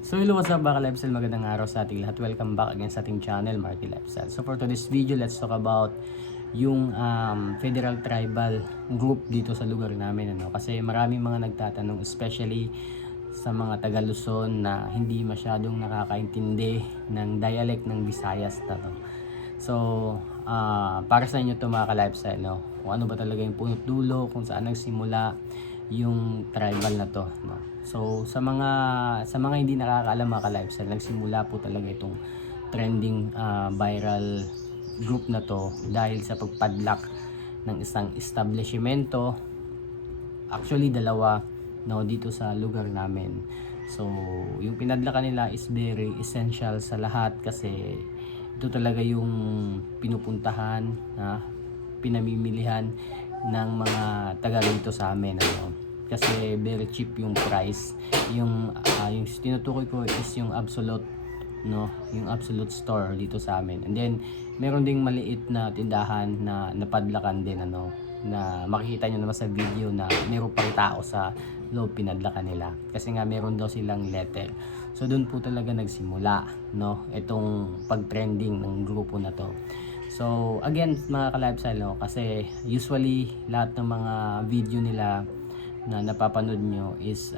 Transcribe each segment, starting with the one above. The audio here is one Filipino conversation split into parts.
So hello, what's up mga lifestyle, magandang araw sa ating lahat. Welcome back again sa ating channel, Marky Lifestyle. So for today's video, let's talk about yung Federal Tribal Group dito sa lugar namin. Kasi maraming mga nagtatanong, especially sa mga taga Luzon na hindi masyadong nakakaintindi ng dialect ng Visayas na to. So, para sa inyo to mga ka-lifestyle, no? Kung ano ba talaga yung punot dulo, kung saan nagsimula yung tribal na to, no? So, sa mga hindi nakakaalam mga ka-lifestyle, nagsimula po talaga itong trending viral group na to dahil sa pagpadlak ng isang establishmento, actually dalawa, no, dito sa lugar namin. So, yung pinadlakan nila is very essential sa lahat kasi ito talaga yung pinupuntahan, pinamimilihan ng mga taga rito sa amin, kasi very cheap yung price. Yung tinutukoy ko is yung absolute, no, yung absolute store dito sa amin. And then meron ding maliit na tindahan na napadlakan din, na makikita nyo naman sa video na meron pang tao sa loob, pinadlakan nila kasi nga meron daw silang letter. So doon po talaga nagsimula, no, itong pag-trending ng grupo na to. So again mga ka-lifestyle, no, kasi usually lahat ng mga video nila na napapanood nyo is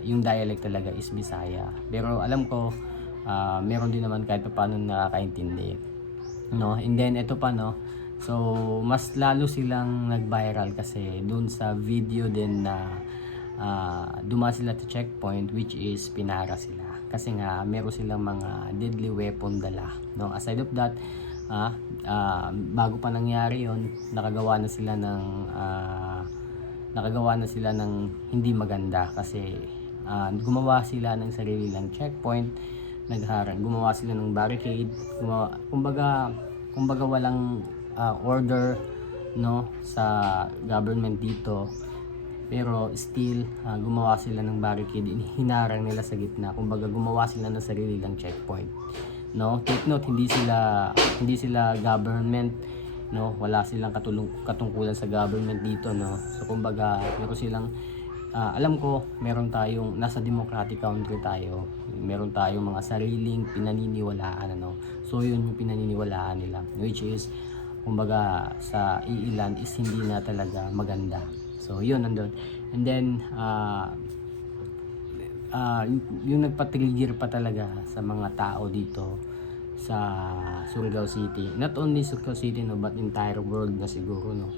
yung dialect talaga is Bisaya. Pero alam ko meron din naman kahit paano nakakaintindi, no. And then ito pa, no, so mas lalo silang nag-viral kasi doon sa video din na duma sila to checkpoint, which is pinara sila kasi nga meron silang mga deadly weapon dala, no. Aside of that, bago pa nangyari yon, nakagawa na sila ng hindi maganda kasi gumawa sila ng sarili lang checkpoint, gumawa sila ng barricade, kumbaga walang order, no, sa government dito, pero still gumawa sila ng barricade, hinarang nila sa gitna, kumbaga gumawa sila ng sarili lang checkpoint, no. Take note, hindi sila government, no, wala silang katungkulan sa government dito, no. So kumbaga meron silang alam ko meron tayong nasa democratic country tayo, meron tayong mga sariling pinaniniwalaan, so yun yung pinaniniwalaan nila, which is kumbaga sa iilan is hindi na talaga maganda. So yun nandun. And then yung nagpa-trigger pa talaga sa mga tao dito sa Surigao City, not only Surigao City, no, but entire world na siguro, no.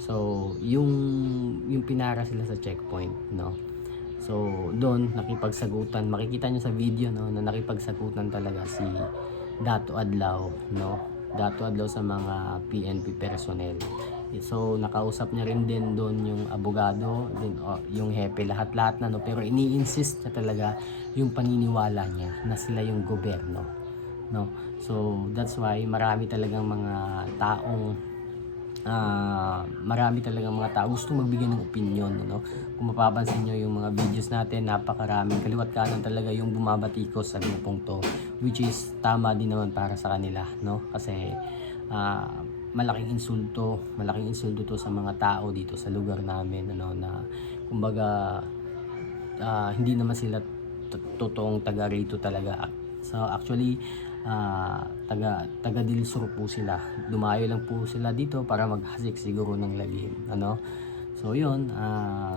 So yung pinara sila sa checkpoint, no. So doon nakipagsagutan, makikita nyo sa video, no, na nakipagsagutan talaga si Dato Adlaw, no. Dato Adlaw sa mga PNP personnel. So nakausap niya rin din doon yung abogado, din yung hepe, lahat-lahat na, no, pero ini-insist na talaga yung paniniwala niya na sila yung gobyerno, no. So that's why marami talagang mga tao gusto magbigay ng opinion, no. Kung mapapansin nyo yung mga videos natin, napakaraming kaliwat kanan talaga yung bumabatikos sa grupong to, which is tama din naman para sa kanila, no, kasi malaking insulto to sa mga tao dito sa lugar namin, na kumbaga hindi naman sila totoong taga rito talaga. So actually taga Dilsur po sila, dumayo lang po sila dito para maghasik siguro ng lagim, so yun,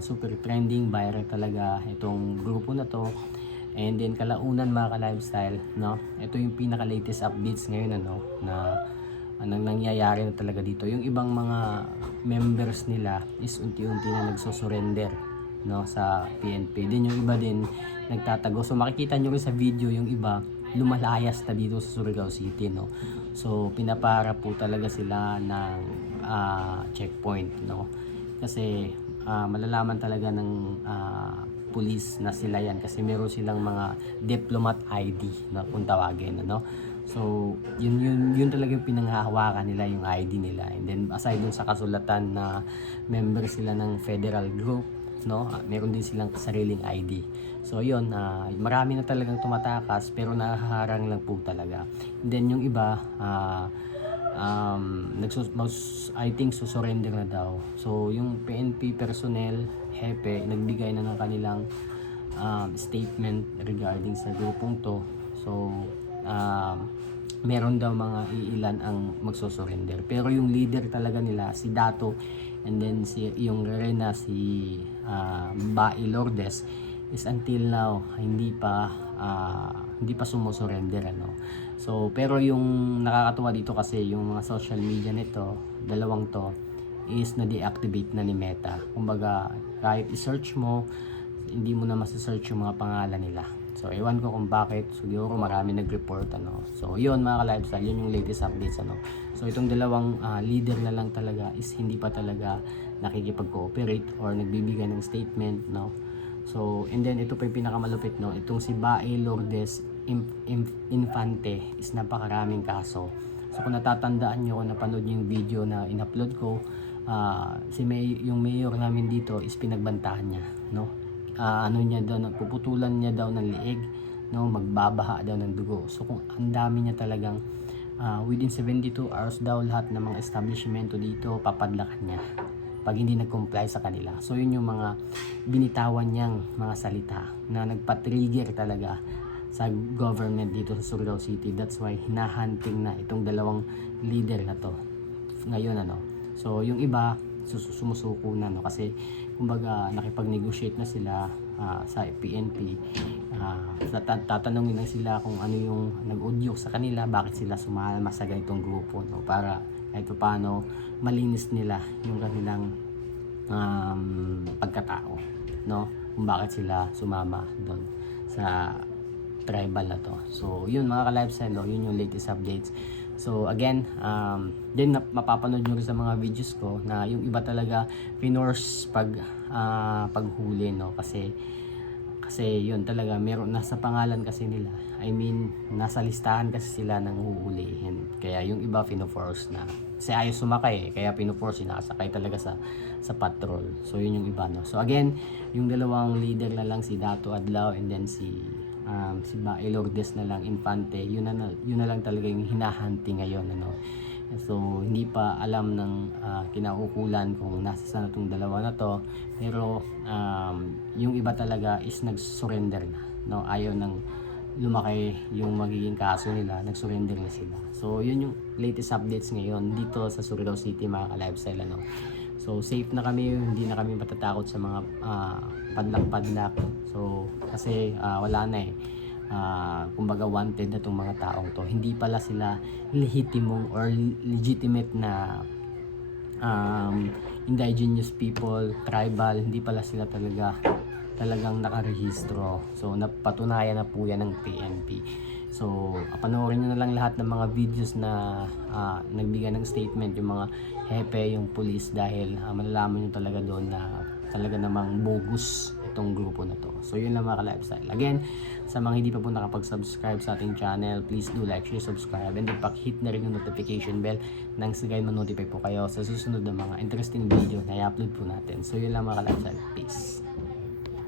super trending, viral talaga itong grupo na to. And then kalaunan mga ka-lifestyle, no, ito yung pinaka latest updates ngayon, na anong nangyayari na talaga dito. Yung ibang mga members nila is unti-unti na nagsusurrender, no, sa PNP. Din yung iba din nagtatago. So makikita nyo rin sa video yung iba lumalayas na dito sa Surigao City, no. So pinapara po talaga sila ng checkpoint, no. Kasi malalaman talaga ng police na sila yan kasi meron silang mga diplomat ID na kung tawagin, So yun talaga yung pinanghahawakan nila, yung ID nila. And then aside dun sa kasulatan na member sila ng federal group, no, meron din silang sariling ID. So yun, marami na talagang tumatakas pero nahaharang lang po talaga. And then yung iba I think susurrender na daw. So yung PNP personnel, hepe, nagbigay na ng kanilang statement regarding sa grupong to. So meron daw mga iilan ang magsusurrender, pero yung leader talaga nila si Dato, and then yung Rena, si Bae Lourdes, is until now hindi pa sumusurrender, ano. So pero yung nakakatuwa dito kasi yung mga social media nito, dalawang to is na-deactivate na ni Meta. Kumbaga kahit i-search mo, hindi mo na masa-search yung mga pangalan nila. So ewan ko kung bakit, siguro marami nag-report, ano. So yun mga ka-lifestyle, yun yung latest updates, ano. So itong dalawang leader na lang talaga is hindi pa talaga nakikipag-cooperate or nagbibigay ng statement, no. So and then ito pa yung pinakamalupit, no, itong si Bae Lourdes Infante is napakaraming kaso. So kung natatandaan nyo, kung napanood nyo yung video na in-upload ko, yung mayor namin dito is pinagbantahan niya, no. Ano niya daw, puputulan niya daw ng liig, no, magbabaha daw ng dugo. So kung ang dami niya talagang within 72 hours daw lahat ng mga establishmento dito papadlakan niya pag hindi nag-comply sa kanila. So yun yung mga binitawan niyang mga salita na nagpa-trigger talaga sa government dito sa Surigao City. That's why hinahunting na itong dalawang leader na to ngayon, ano. So yung iba sumusuko na, no, kasi kumbaga nakipag-negotiate na sila sa PNP. Tatanungin na sila kung ano yung nag-udyok sa kanila, bakit sila sumama sa ganitong grupo, no, para kahit paano malinis nila yung kanilang pagkatao, no, kung bakit sila sumama doon sa tribal na to. So yun mga ka-lifestyle, yun yung latest updates. So again, then mapapanood nyo rin sa mga videos ko na yung iba talaga pinorse paghuli, no, kasi yun talaga meron nasa pangalan kasi nila, I mean nasa listahan kasi sila ng huhulihin, kaya yung iba pino-force na kasi ayaw sumakay, kaya pino-force, sinasakay talaga sa patrol. So yun yung iba, no. So again, yung dalawang leader na lang, si Dato Adlaw and then si Bae Lourdes na lang Infante, yun na lang talaga yung hinahunting ngayon, ano. So hindi pa alam ng kinaukulan kung nasa saan itong dalawa na to, pero yung iba talaga is nag-surrender na, no. Ayaw nang lumaki yung magiging kaso nila, nag-surrender na sila. So yun yung latest updates ngayon dito sa Surigao City mga ka-lifestyle, ano. So safe na kami, hindi na kami matatakot sa mga padlak-padlak. So kasi wala na kumbaga wanted na itong mga taong to. Hindi pala sila legitimong or legitimate na indigenous people, tribal, hindi pala sila talagang nakarehistro. So napatunayan na po yan ng PNP. So panoorin nyo na lang lahat ng mga videos na nagbigay ng statement yung mga hepe, yung police, dahil malalaman nyo talaga doon na talaga namang bogus itong grupo na to. So yun lang mga ka-lifestyle. Again, sa mga hindi pa po nakapag-subscribe sa ating channel, please do like, share, subscribe, and then hit na rin yung notification bell nang sigay ma-notify po kayo sa susunod na mga interesting video na i-upload po natin. So yun lang mga ka-lifestyle. Peace.